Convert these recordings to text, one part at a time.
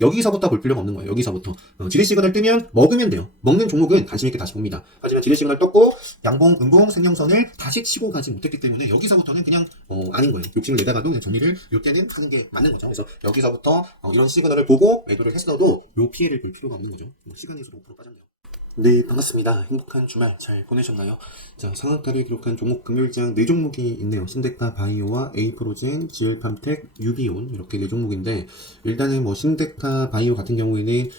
여기서부터 볼 필요가 없는 거예요. 여기서부터. 지리 시그널 뜨면 먹으면 돼요. 먹는 종목은 관심 있게 다시 봅니다. 하지만 지리 시그널 떴고 양봉, 음봉, 생명선을 다시 치고 가지 못했기 때문에 여기서부터는 그냥 아닌 거예요. 욕심을 내다가도 그냥 정리를 이때는 하는 게 맞는 거죠. 그래서 여기서부터 이런 시그널을 보고 매도를 했어도 요 피해를 볼 필요가 없는 거죠. 시간에서 5% 빠졌네요. 네, 반갑습니다. 행복한 주말 잘 보내셨나요? 자, 상한가를 기록한 종목 금요일장 4종목이 있네요. 신데카 바이오와 에이프로젠, 지엘팜텍, 유비온 이렇게 4종목인데 일단은 뭐 신데카 바이오 같은 경우에는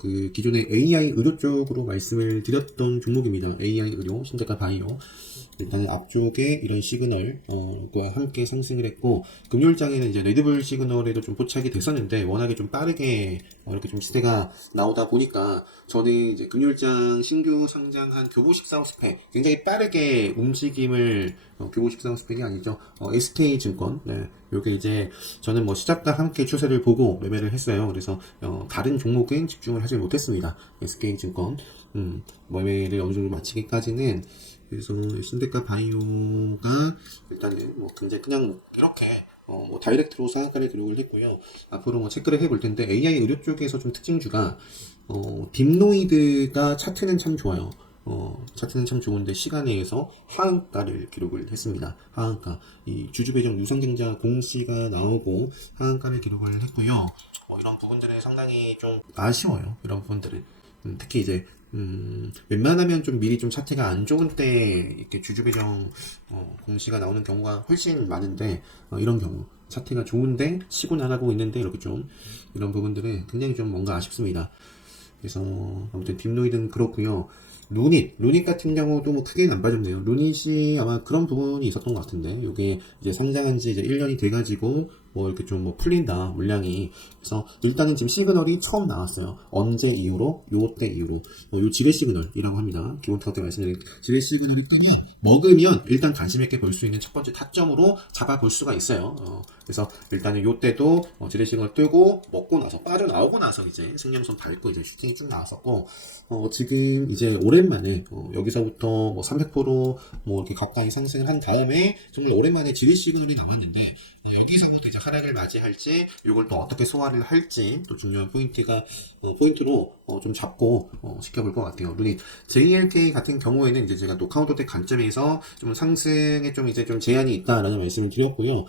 그 기존에 AI 의료 쪽으로 말씀을 드렸던 종목입니다. AI 의료, 신데카 바이오. 일단은 앞쪽에 이런 시그널과 함께 상승을 했고 금요일장에는 이제 레드불 시그널에도 좀 포착이 됐었는데 워낙에 좀 빠르게 이렇게 좀 시세가 나오다 보니까 저는 이제 금요일장 신규 상장한 교보식 사우스팩 굉장히 빠르게 움직임을 교보식 사우스팩이 아니죠. SK증권 네. 요게 이제 저는 뭐 시작과 함께 추세를 보고 매매를 했어요. 그래서 다른 종목은 집중을 하지 못했습니다. SK증권 매매를 어느 정도 마치기까지는 그래서 신데카 바이오가 일단은 뭐 굉장히 그냥 이렇게 뭐 다이렉트로 상한가를 기록을 했고요. 앞으로 뭐 체크를 해볼 텐데 AI 의료 쪽에서 좀 특징주가 딥노이드가 차트는 참 좋아요. 차트는 참 좋은데 시간에서 하한가를 기록을 했습니다. 하한가. 이 주주배정 유상증자 공시가 나오고 하한가를 기록을 했고요. 이런 부분들은 상당히 좀 아쉬워요. 이런 부분들은. 특히 이제 웬만하면 좀 미리 좀 차트가 안 좋은 때 이렇게 주주배정 공시가 나오는 경우가 훨씬 많은데 이런 경우 차트가 좋은데 치고 나가고 있는데 이렇게 좀 이런 부분들은 굉장히 좀 뭔가 아쉽습니다. 그래서 아무튼 딥노이드는 그렇고요. 루닛 같은 경우도 뭐 크게는 안 빠졌네요. 루닛이 아마 그런 부분이 있었던 것 같은데, 요게 이제 상장한 지 이제 1년이 돼가지고, 뭐 이렇게 좀 뭐 풀린다, 물량이. 그래서 일단은 지금 시그널이 처음 나왔어요. 언제 이후로? 요때 이후로. 요 지뢰 시그널이라고 합니다. 기본 타겟 말씀드린 지뢰 시그널이 뜨면, 먹으면 일단 관심 있게 볼 수 있는 첫 번째 타점으로 잡아볼 수가 있어요. 그래서 일단은 요때도 지뢰 시그널 뜨고, 먹고 나서, 빠져나오고 나서 이제 생명선 밟고 이제 슈팅이 쭉 나왔었고, 지금 이제 오랜만에 여기서부터 뭐 300%뭐 이렇게 가까이 상승을 한 다음에 정말 오랜만에 지리 시그널이 남았는데 여기서부터 이제 하락을 맞이할지 이걸 또 어떻게 소화를 할지 또 중요한 포인트로 좀 잡고 지켜볼 것 같아요. 루닛 JLK 같은 경우에는 이제 제가 또 카운터텍 관점에서 좀 상승에 좀 이제 좀 제한이 있다라는 말씀을 드렸고요.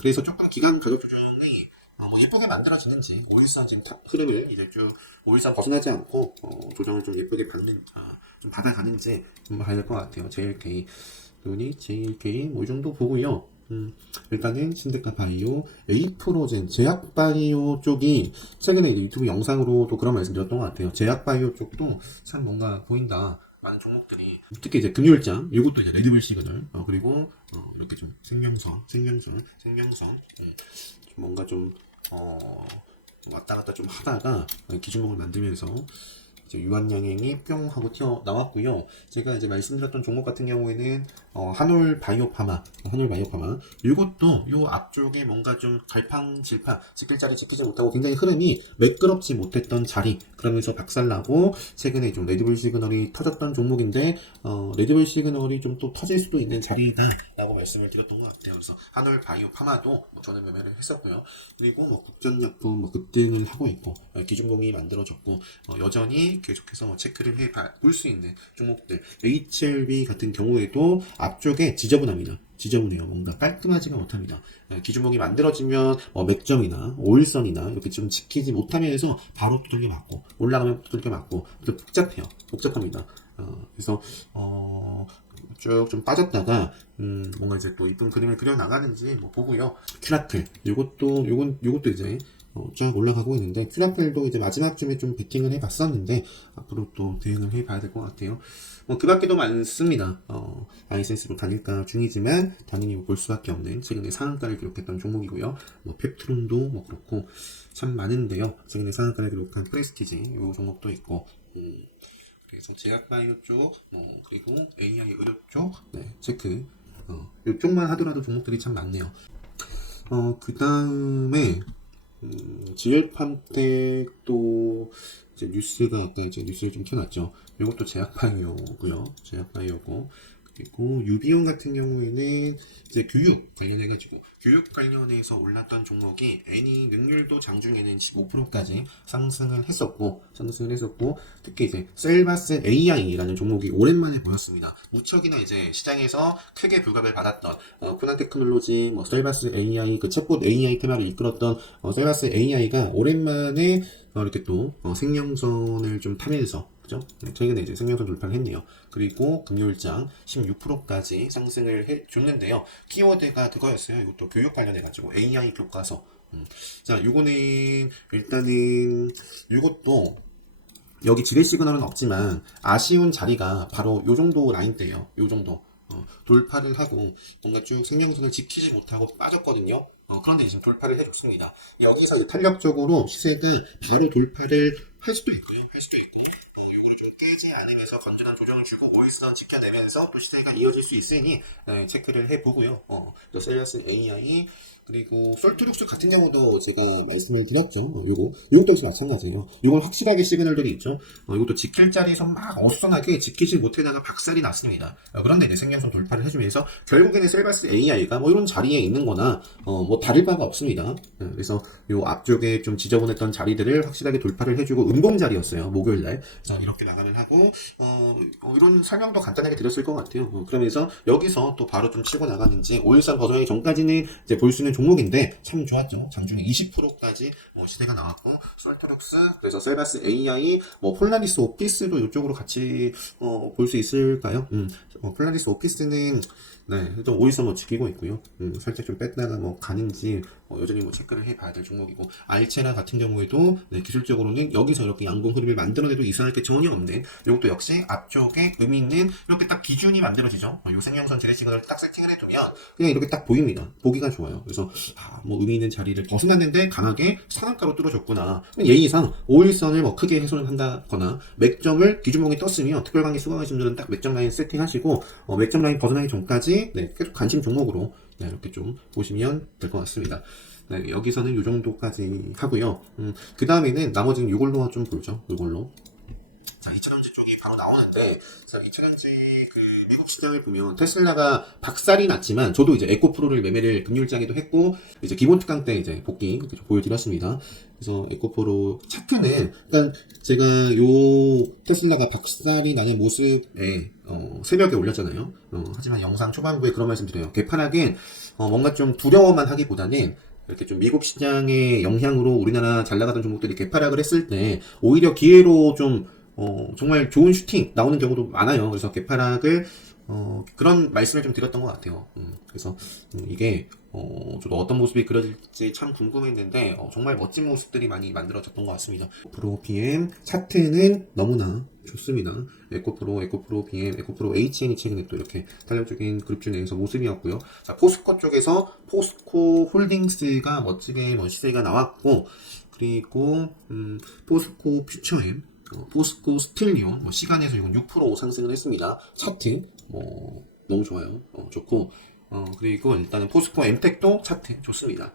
그래서 조금 기간 가격 조정이 뭐 예쁘게 만들어지는지 5일선 지금 흐름을 이제 쭉 5일선 벗어나지 않고 조정을 좀 예쁘게 좀 받아가는지 좀 봐야 될 것 같아요. JLK 눈이 JLK 뭐 이 정도 보고요. 일단은 신데카 바이오, 에이프로젠, 제약 바이오 쪽이 최근에 유튜브 영상으로도 그런 말씀 드렸던 것 같아요. 제약 바이오 쪽도 참 뭔가 보인다. 많은 종목들이 특히 이제 금요일장 이것도 이제 레드불 시그널 그리고 이렇게 좀 생명선 좀 뭔가 좀 왔다 갔다 좀 하다가 기준목을 만들면서 이제 유한양행이 뿅 하고 튀어 나왔고요. 제가 이제 말씀드렸던 종목 같은 경우에는 한올 바이오파마 이것도 요 앞쪽에 뭔가 좀 갈팡질팡 지킬 자리 지키지 못하고 굉장히 흐름이 매끄럽지 못했던 자리 그러면서 박살나고 최근에 좀 레드불 시그널이 터졌던 종목인데 레드불 시그널이 좀 또 터질 수도 있는 자리다 라고 말씀을 드렸던 것 같아요. 그래서 한올 바이오파마도 뭐 저는 매매를 했었고요. 그리고 뭐 국전약품 뭐 급등을 하고 있고 기준봉이 만들어졌고 여전히 계속해서 체크를 해 볼 수 있는 종목들 HLB 같은 경우에도 앞쪽에 지저분해요. 뭔가 깔끔하지가 못합니다. 기준봉이 만들어지면 맥점이나 5일선이나 이렇게 좀 지키지 못하면서 바로 두들겨 맞고 올라가면 두들겨 맞고 또 복잡합니다. 그래서 쭉 좀 빠졌다가 뭔가 이제 또 이쁜 그림을 그려 나가는지 뭐 보고요. 큐라클 요것도 이제 쫙 올라가고 있는데 큐라펠도 이제 마지막쯤에 좀 베팅을 해봤었는데 앞으로 또 대응을 해봐야 될 것 같아요. 그 밖에도 많습니다. 아이센스로 단일가 중이지만 당연히 볼 수밖에 없는 최근에 상한가를 기록했던 종목이고요. 펩트론도 뭐 그렇고 참 많은데요. 최근에 상한가를 기록한 프레스티지 이 종목도 있고 그래서 제약바이오 쪽 그리고 AI 의료 쪽 체크 이쪽만 하더라도 종목들이 참 많네요. 그 다음에 지엘팜텍도 이제 뉴스가 아까 이제 뉴스를 좀 켜놨죠. 이것도 제약바이오고요. 제약바이오고 그리고 유비용 같은 경우에는 이제 교육 관련해가지고 교육 관련해서 올랐던 종목이 애니 능률도 장중에는 15%까지 상승을 했었고 특히 이제 셀바스 AI라는 종목이 오랜만에 보였습니다. 무척이나 이제 시장에서 크게 부각을 받았던 코난 테크놀로지, 뭐 셀바스 AI 그 챗봇 AI 테마를 이끌었던 셀바스 AI가 오랜만에 이렇게 또 생명선을 좀 타면서 그죠? 최근에 이제 생명선 돌파를 했네요. 그리고 금요일장 16%까지 상승을 해줬는데요. 키워드가 그거였어요. 이것도 교육 관련해가지고 AI 교과서. 자, 요거는 일단은 요것도 여기 지뢰 시그널은 없지만 아쉬운 자리가 바로 요 정도 라인대예요. 요 정도. 돌파를 하고 뭔가 쭉 생명선을 지키지 못하고 빠졌거든요. 그런데 지금 돌파를 해줬습니다. 여기서 이제 탄력적으로 시세가 바로 돌파를 할 수도 있고요. 요거를 좀 깨지 않으면서 건전한 조정을 주고 오일선 지켜내면서 또 시세가 이어질 수 있으니 체크를 해보고요. 셀러스 AI 그리고 솔트룩스 같은 경우도 제가 말씀을 드렸죠. 요것도 역시 마찬가지예요. 요건 확실하게 시그널들이 있죠. 이것도 지킬 자리에서 막 어수선하게 지키지 못하다가 박살이 났습니다. 그런데 이제 생명선 돌파를 해주면서 결국에는 셀바스 AI가 뭐 이런 자리에 있는 거나 뭐 다를 바가 없습니다. 그래서 요 앞쪽에 좀 지저분했던 자리들을 확실하게 돌파를 해주고 음봉 자리였어요. 목요일날. 그래서 이렇게 나가는 하고 이런 설명도 간단하게 드렸을 것 같아요. 그러면서 여기서 또 바로 좀 치고 나가는지 513 벗어나기 전까지는 이제 볼 수 있는 종목인데 참 좋았죠. 장중에 20%까지 시세가 나왔고 솔트룩스 그래서 셀바스 AI 뭐 폴라리스 오피스도 이쪽으로 같이 볼 수 있을까요? 폴라리스 오피스는 네, 좀 오일선 뭐 지키고 있고요. 살짝 좀 뺐다가 뭐 가는지 여전히 뭐 체크를 해봐야 될 종목이고 알체나 같은 경우에도 네, 기술적으로는 여기서 이렇게 양봉 흐름을 만들어내도 이상할 게 전혀 없는 이것도 역시 앞쪽에 의미 있는 이렇게 딱 기준이 만들어지죠. 요 생명선 지뢰 시그널을 딱 세팅을 해두면 그냥 이렇게 딱 보입니다. 보기가 좋아요. 그래서 뭐 의미 있는 자리를 벗어났는데 강하게 상한가로 뚫어줬구나. 예의상 5일선을 뭐 크게 훼손을 한다거나 맥점을 기준봉이 떴으면 특별강의 수강하신 분들은 딱 맥점 라인 세팅하시고 맥점 라인 벗어나기 전까지 네, 계속 관심 종목으로 네, 이렇게 좀 보시면 될 것 같습니다. 네, 여기서는 이 정도까지 하고요. 그 다음에는 나머지는 이걸로 좀 보죠. 이걸로. 자, 2차전지 쪽이 바로 나오는데, 자, 2차전지 그 미국 시장을 보면 테슬라가 박살이 났지만, 저도 이제 에코프로를 매매를 금요일장에도 했고, 이제 기본 특강 때 이제 복귀 이렇게 보여드렸습니다. 그래서 에코프로 차트는 일단 제가 요 테슬라가 박살이 나는 모습에 새벽에 올렸잖아요. 하지만 영상 초반부에 그런 말씀 드려요. 개판하긴 뭔가 좀 두려워만 하기보다는 이렇게 좀 미국 시장의 영향으로 우리나라 잘 나가던 종목들이 개파락을 했을 때 오히려 기회로 좀 정말 좋은 슈팅 나오는 경우도 많아요. 그래서 개파락을 그런 말씀을 좀 드렸던 것 같아요. 그래서 이게 저도 어떤 모습이 그려질지 참 궁금했는데 정말 멋진 모습들이 많이 만들어졌던 것 같습니다. 프로 BM 차트는 너무나 좋습니다. 에코프로 BM, 에코프로 HN이 최근에 또 이렇게 탄력적인 그룹주 내에서 모습이었고요. 자, 포스코 쪽에서 포스코 홀딩스가 멋지게 시세가 나왔고, 그리고 포스코 퓨처엠, 포스코 스틸리온 시간에서 이건 6% 상승을 했습니다. 차트 너무 좋아요. 좋고 그리고 일단은 포스코 엠텍도 차트 좋습니다.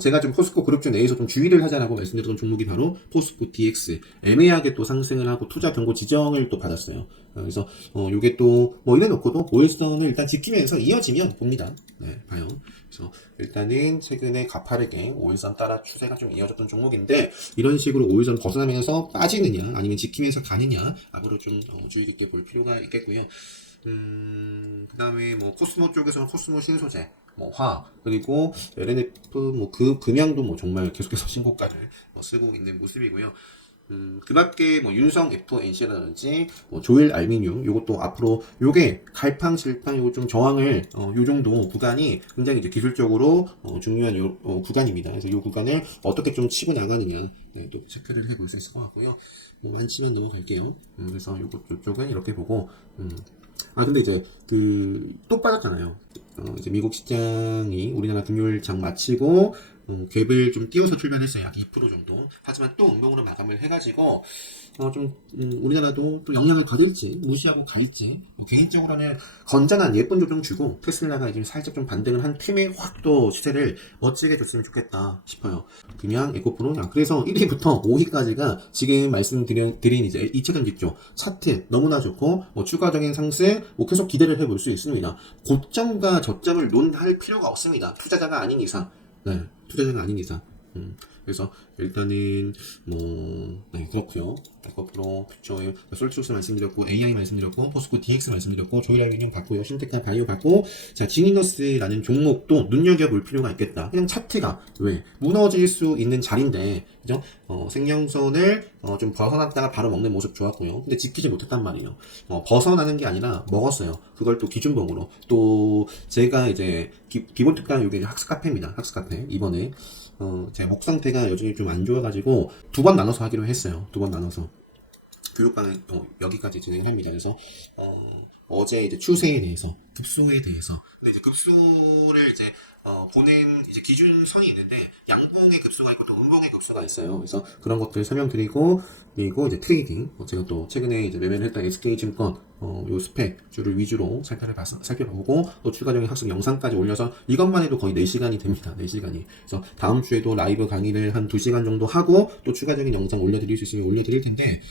제가 좀 포스코 그룹주 내에서 좀 주의를 하자라고 말씀드렸던 종목이 바로 포스코 DX 애매하게 또 상승을 하고 투자 경고 지정을 또 받았어요. 그래서 요게 또 이래 놓고도 오일선을 일단 지키면서 이어지면 봅니다. 네, 봐요. 그래서 일단은 최근에 가파르게 오일선 따라 추세가 좀 이어졌던 종목인데 이런 식으로 오일선 벗어나면서 빠지느냐 아니면 지키면서 가느냐 앞으로 좀 주의 깊게 볼 필요가 있겠고요. 그 다음에 코스모 쪽에서는 코스모 신소재, 그리고 LNF, 금양도 정말 계속해서 신고가를 쓰고 있는 모습이고요. 그 밖에 윤성 FNC라든지 조일 알미늄 요것도 앞으로 요게 갈팡질팡 요거 좀 저항을 요 정도 구간이 굉장히 이제 기술적으로 중요한 구간입니다. 그래서 요 구간을 어떻게 좀 치고 나가느냐 네, 또 체크를 해볼 수 있을 것 같고요. 많지만 넘어갈게요. 그래서 요쪽은 이렇게 보고 근데 이제 또 빠졌잖아요. 이제 미국 시장이 우리나라 금요일 장 마치고 갭을 좀 띄워서 출발했어요. 약 2% 정도. 하지만 또 음봉으로 마감을 해가지고 우리나라도 또 영향을 받을지 무시하고 갈지 개인적으로는 건전한 예쁜 조정 주고 테슬라가 이제 살짝 좀 반등을 한 틈에 확 또 시세를 멋지게 줬으면 좋겠다 싶어요. 그냥 에코프로 그래서 1위부터 5위까지가 지금 말씀드린 이제 이체전 지표 차트 너무나 좋고 추가적인 상승 계속 기대를 해볼 수 있습니다. 고점과 저점을 논할 필요가 없습니다. 투자자가 아닌 이상. 네, 투자자가 아닌 이상. 그래서 일단은 그렇고요. 에코프로, 퓨처, 솔트소스 말씀드렸고, AI 말씀드렸고, 포스코 DX 말씀드렸고, 조일알루미늄 봤고요, 신테카 바이오 봤고, 자 지니너스라는 종목도 눈여겨볼 필요가 있겠다. 그냥 차트가 왜 무너질 수 있는 자리인데, 그죠? 생명선을 좀 벗어났다가 바로 먹는 모습 좋았고요. 근데 지키지 못했단 말이에요. 벗어나는 게 아니라 먹었어요. 그걸 또 기준봉으로. 또 제가 이제 기본 특강 요게 학습 카페입니다. 학습 카페 이번에. 제 목 상태가 요즘에 좀 안 좋아가지고 2번 나눠서 하기로 했어요. 2번 나눠서 교육방을 여기까지 진행을 합니다. 그래서 어제 이제 추세에 대해서, 급소에 대해서. 근데 이제 급소를 이제 보는 이제 기준선이 있는데 양봉의 급소가 있고 또 음봉의 급소가 있어요. 그래서 그런 것들 설명드리고, 그리고 이제 트레이딩. 제가 또 최근에 이제 매매를 했던 SK증권 요 스펙주를 위주로 살펴보고 또 추가적인 학습 영상까지 올려서 이것만 해도 거의 4시간이 됩니다. 4시간이. 그래서 다음 주에도 라이브 강의를 한 2시간 정도 하고 또 추가적인 영상 올려드릴 수 있으면 올려드릴 텐데,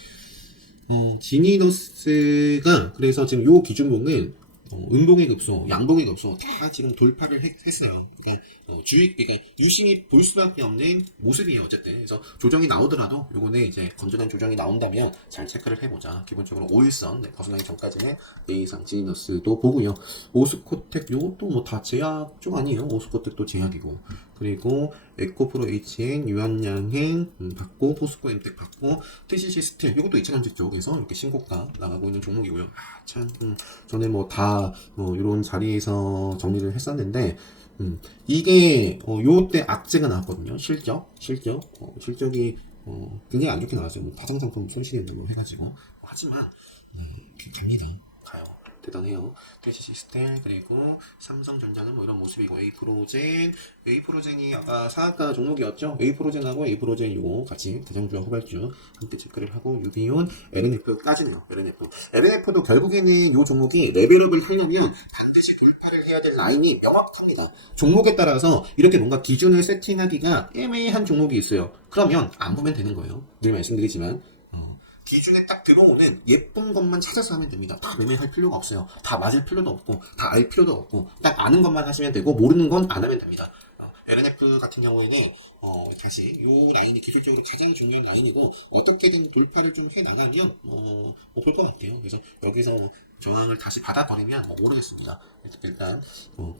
지니너스가 그래서 지금 요 기준봉은 음봉의 급소, 양봉의 급소 다 지금 돌파를 했어요. 그러니까 그러니까 유심히 볼 수밖에 없는 모습이에요. 어쨌든 그래서 조정이 나오더라도 요거는 이제 건전한 조정이 나온다면 잘 체크를 해보자. 기본적으로 5일선 벗어나기 전까지는 예의상 지니너스도 보고요. 오스코텍 요것도 뭐 다 제약 쪽 아니에요. 오스코텍도 제약이고, 그리고 에코프로 HN, 유한양행 받고, 포스코 엠텍 받고, TCC 스틸 요것도 2차전지 쪽에서 이렇게 신고가 나가고 있는 종목이고요. 참 저는 이런 자리에서 정리를 했었는데, 이게 요때 악재가 나왔거든요. 실적이 굉장히 안 좋게 나왔어요. 파생상품 손실된다고 해가지고. 하지만 갑니다. 가요. 대단해요. TCC 스텔, 그리고 삼성전자는 이런 모습이고, 에이프로젠이 아까 상한가 종목이었죠. 에이프로젠하고 에이프로젠 요거 같이 대장주와 후발주 함께 체크를 하고, 유비온, LNF까지네요. LNF도 결국에는 요 종목이 레벨업을 하려면 반드시 돌파를 해야 될 라인이 명확합니다. 종목에 따라서 이렇게 뭔가 기준을 세팅하기가 애매한 종목이 있어요. 그러면 안 보면 되는 거예요. 늘 말씀드리지만 기준에 딱 들어오는 예쁜 것만 찾아서 하면 됩니다. 다 매매할 필요가 없어요. 다 맞을 필요도 없고, 다 알 필요도 없고, 딱 아는 것만 하시면 되고, 모르는 건 안 하면 됩니다. LNF 같은 경우에는 다시 요 라인이 기술적으로 가장 중요한 라인이고, 어떻게든 돌파를 좀 해나가면 볼 것 같아요. 그래서 여기서 저항을 다시 받아버리면 모르겠습니다. 일단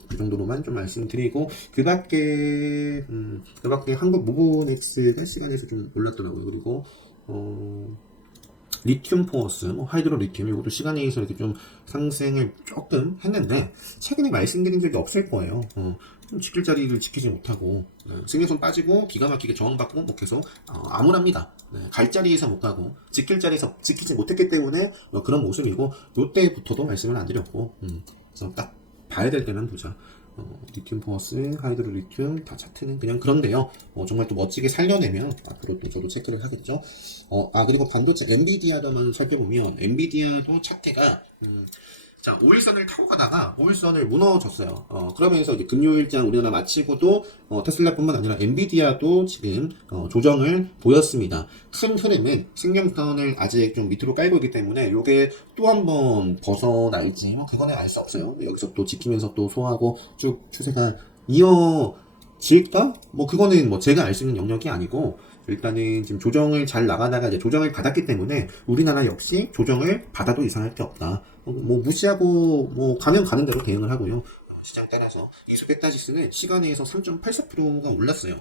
그 정도로만 좀 말씀드리고, 그 밖에 한국 모고넥스가 시간에서 좀 올랐더라고요. 그리고 리튬 포어스, 하이드로 리튬, 이것도 시간에 의해서 이렇게 좀 상승을 조금 했는데, 최근에 말씀드린 적이 없을 거예요. 좀 지킬 자리를 지키지 못하고, 승계손 빠지고, 기가 막히게 저항받고, 계속, 암울합니다. 갈 자리에서 못 가고, 지킬 자리에서 지키지 못했기 때문에, 그런 모습이고, 요때부터도 말씀을 안 드렸고, 그래서 딱 봐야 될 때는 보자. 리튬 포어스, 하이드로 리튬 다 차트는 그냥 그런데요. 정말 또 멋지게 살려내면 앞으로 또 저도 체크를 하겠죠. 그리고 반도체 엔비디아도만 살펴보면 엔비디아도 차트가 자, 5일선을 타고 가다가 5일선을 무너졌어요. 그러면서 이제 금요일장 우리나라 마치고도 테슬라뿐만 아니라 엔비디아도 지금 조정을 보였습니다. 큰 흐름은 생명선을 아직 좀 밑으로 깔고 있기 때문에 요게 또 한번 벗어날지 그거는 알 수 없어요. 여기서 또 지키면서 또 소화하고 쭉 추세가 이어질까? 그거는 제가 알 수 있는 영역이 아니고, 일단은 지금 조정을 잘 나가다가 이제 조정을 받았기 때문에 우리나라 역시 조정을 받아도 이상할 게 없다. 무시하고 가면 가는 대로 대응을 하고요. 시장 따라서 이수 베타지수는 시간에 의해서 3.84%가 올랐어요.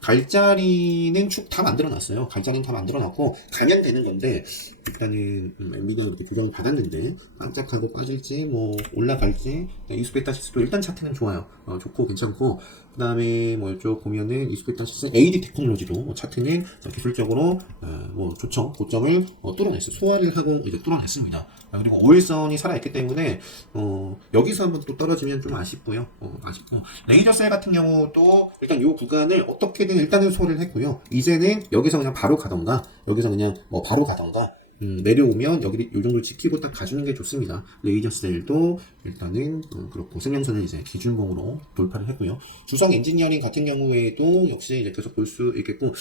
갈 자리는 쭉 다 만들어놨어요. 갈 자리는 다 만들어놨고 가면 되는 건데, 일단은 엔비디아 이렇게 조정을 받았는데 깜짝하고 빠질지 올라갈지, 이수 베타지수도 일단 차트는 좋아요. 좋고 괜찮고, 그 다음에 뭐 이쪽 보면은 익스펙트 시스템 AD 테크놀로지도 뭐 차트는 기술적으로 뭐 좋죠. 고점을 뚫어냈어요. 소화를 하고 이제 뚫어냈습니다. 그리고 5일선이 살아있기 때문에 여기서 한번 또 떨어지면 좀 아쉽고요. 아쉽고 레이저셀 같은 경우도 일단 이 구간을 어떻게든 일단은 소화를 했고요. 이제는 여기서 그냥 바로 가던가 여기서 그냥 뭐 바로 가던가 내려오면 여기 요 정도 지키고 딱 가주는 게 좋습니다. 레이저셀도 일단은 그렇고 생명선을 이제 기준봉으로 돌파를 했고요. 주성 엔지니어링 같은 경우에도 역시 이제 계속 볼 수 있겠고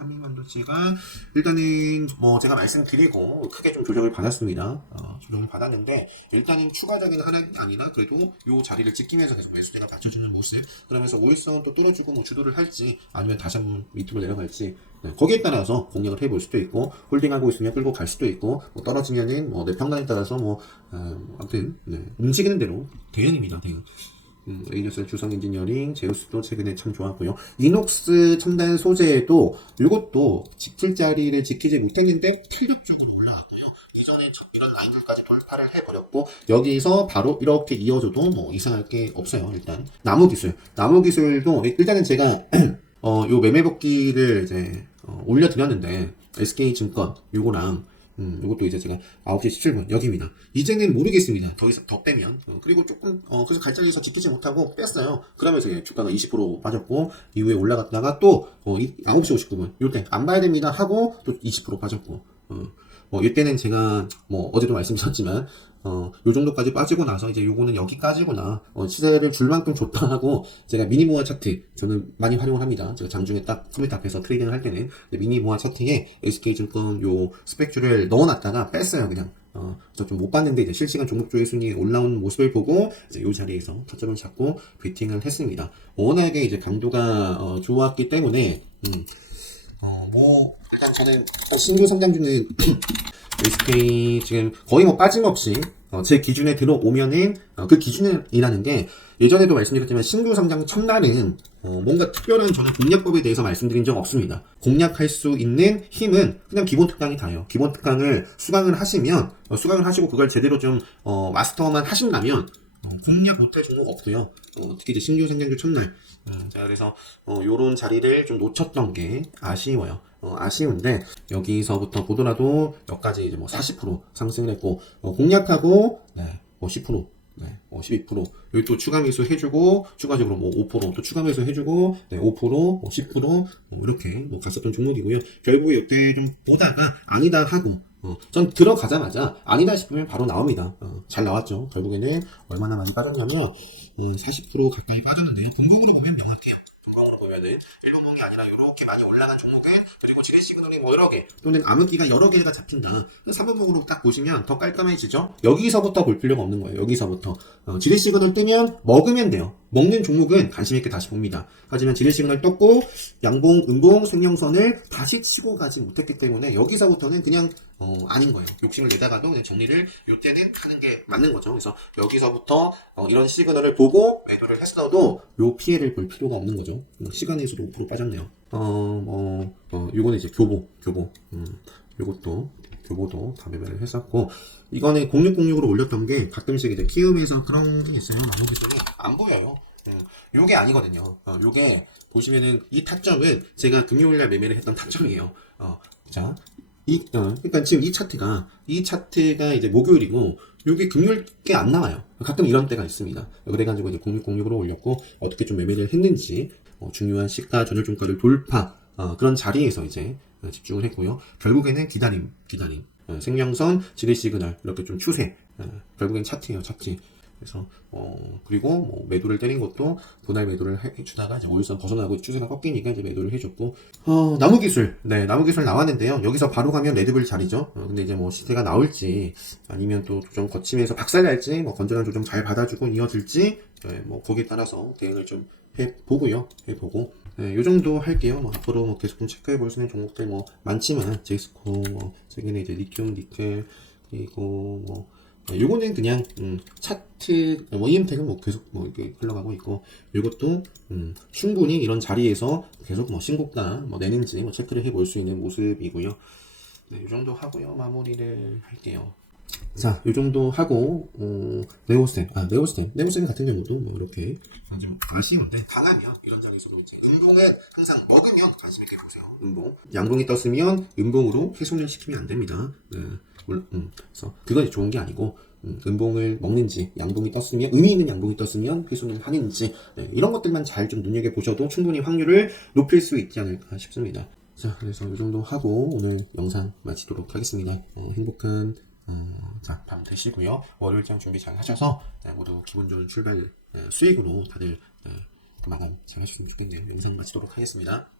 한미반도체가 일단은 뭐 제가 말씀드리고 크게 좀 조정을 받았습니다. 조정을 받았는데 일단은 추가적인 하락이 아니라 그래도 요 자리를 지키면서 계속 매수대가 받쳐주는 모습. 그러면서 5일선 또 뚫어주고 뭐 주도를 할지 아니면 다시 한번 밑으로 내려갈지 거기에 따라서 공략을 해볼 수도 있고 홀딩하고 있으면 끌고 갈 수도 있고 뭐 떨어지면은 뭐 내 평단에 따라서 뭐 아무튼 움직이는 대로 대응입니다. 대응. 레이저셀 주성 엔지니어링 제우스도 최근에 참 좋았고요. 이녹스 첨단 소재도 이것도 지킬 자리를 지키지 못했는데 탄력적으로 올라왔고요. 이전에 이런 라인들까지 돌파를 해버렸고 여기서 바로 이렇게 이어져도 뭐 이상할 게 없어요. 일단 나무기술도 일단은 제가 요 매매복귀를 이제 올려드렸는데 SK증권 요거랑 요것도 이제 제가 9시 17분 여기입니다. 이제는 모르겠습니다. 더 이상 더 빼면 그리고 조금 그래서 갈자리에서 지키지 못하고 뺐어요. 그러면서 주가가 20% 빠졌고 이후에 올라갔다가 또 9시 59분 요때 안 봐야 됩니다 하고 또 20% 빠졌고 이때는 제가 뭐 어제도 말씀드렸지만 요 정도까지 빠지고 나서 이제 요거는 여기까지구나 시세를 줄 만큼 좋다 하고 제가 미니모아 차트 저는 많이 활용을 합니다. 제가 장중에 딱 컴퓨터 앞에서 트레이딩을 할 때는 미니모아 차트에 SK증권 요 스펙줄을 넣어놨다가 뺐어요. 그냥 저 좀 못 봤는데 이제 실시간 종목 조회 순위 올라온 모습을 보고 이제 요 자리에서 타점을 잡고 베팅을 했습니다. 워낙에 이제 강도가 좋았기 때문에 뭐 일단 저는 신규 상장주는 SK 지금 거의 뭐 빠짐없이 제 기준에 들어오면은 그 기준이라는 게 예전에도 말씀드렸지만 신규 상장 첫날은 뭔가 특별한 저는 공략법에 대해서 말씀드린 적 없습니다. 공략할 수 있는 힘은 그냥 기본 특강이 다예요. 기본 특강을 수강을 하시면 수강을 하시고 그걸 제대로 좀 마스터만 하신다면 공략 못할 종목 없고요. 특히 이제 신규 상장주 첫날 자 그래서 요런 자리를 좀 놓쳤던 게 아쉬워요. 아쉬운데 여기서부터 보더라도 여기까지 이제 뭐 40% 상승을 했고 공략하고 뭐 10% 12% 여기 또 추가 매수 해주고 추가적으로 뭐 5%또 추가 매수 해주고 5% 뭐 10% 이렇게 뭐 갔었던 종목이고요. 결국에 이때 좀 보다가 아니다 하고 전 들어가자마자 아니다 싶으면 바로 나옵니다. 잘 나왔죠. 결국에는 얼마나 많이 빠졌냐면 40% 가까이 빠졌는데요. 분봉으로 보면 명확해요. 분봉으로 보면은 일분봉이 아니라 이렇게 많이 올라간 종목은 그리고 지뢰 시그널이 뭐 여러 개 또는 암흑기가 여러 개가 잡힌다. 3분봉으로 딱 보시면 더 깔끔해지죠. 여기서부터 볼 필요가 없는 거예요. 여기서부터 지뢰 시그널 뜨면 먹으면 돼요. 먹는 종목은 관심 있게 다시 봅니다. 하지만 지뢰 시그널 떴고 양봉, 음봉, 생명선을 다시 치고 가지 못했기 때문에 여기서부터는 그냥 아닌 거예요. 욕심을 내다가도 그냥 정리를 요때는 하는 게 맞는 거죠. 그래서 여기서부터 이런 시그널을 보고 매도를 했어도 요 피해를 볼 필요가 없는 거죠. 시간에서도 5% 빠졌네요. 요거는 이제 교보. 요것도 교보도 다 매매를 했었고 이거는 0606으로 올렸던 게 가끔씩 이제 키움에서 그런 게 있어요. 나머지들이 안 보여요. 요게 아니거든요. 요게 보시면은 이 타점은 제가 금요일날 매매를 했던 타점이에요. 자, 그러니까 지금 이 차트가 이제 목요일이고 요게 금요일께 안 나와요. 가끔 이런 때가 있습니다. 그래가지고 이제 0606으로 올렸고 어떻게 좀 매매를 했는지 중요한 시가 전일 종가를 돌파 그런 자리에서 이제 집중을 했고요. 결국에는 기다림 생명선 지뢰 시그널 이렇게 좀 추세 결국엔 차트예요. 차트. 그래서 그리고 뭐 매도를 때린 것도 분할 매도를 해주다가 이제 5일선 벗어나고 추세가 꺾이니까 이제 매도를 해줬고 나무기술 나왔는데요. 여기서 바로 가면 레드불 자리죠. 근데 이제 뭐 시세가 나올지 아니면 또 조정 거치면서 박살날지 뭐 건전한 조정 잘 받아주고 이어질지 뭐 거기에 따라서 대응을 좀 해보고 요 정도 할게요. 뭐 앞으로 뭐 계속 좀 체크해 볼 수 있는 종목들 뭐 많지만 제이스코 뭐 최근에 이제 리튬 니켈 그리고 뭐 요거는 그냥 차트 EM택은 뭐 계속 뭐 이렇게 흘러가고 있고 요것도 충분히 이런 자리에서 계속 뭐 신고가 뭐 내는지 뭐 체크를 해볼 수 있는 모습이고요. 이 정도 하고요. 마무리를 할게요. 자, 요 정도 하고, 네오스템 같은 경우도 뭐 이렇게 좀 아쉬운데, 강하면 이런 점에서도 이제 음봉은 항상 먹으면 관심 있게 보세요. 음봉. 양봉이 떴으면 음봉으로 훼손을 시키면 안 됩니다. 네, 그래서 그건 좋은 게 아니고, 음봉을 먹는지, 양봉이 떴으면, 의미 있는 양봉이 떴으면 훼손을 하는지, 네, 이런 것들만 잘 좀 눈여겨보셔도 충분히 확률을 높일 수 있지 않을까 싶습니다. 자, 그래서 이 정도 하고 오늘 영상 마치도록 하겠습니다. 행복한 밤 되시고요. 월요일장 준비 잘 하셔서 모두 기분 좋은 출발 수익으로 다들 마감 잘 하셨으면 좋겠네요. 영상 마치도록 하겠습니다.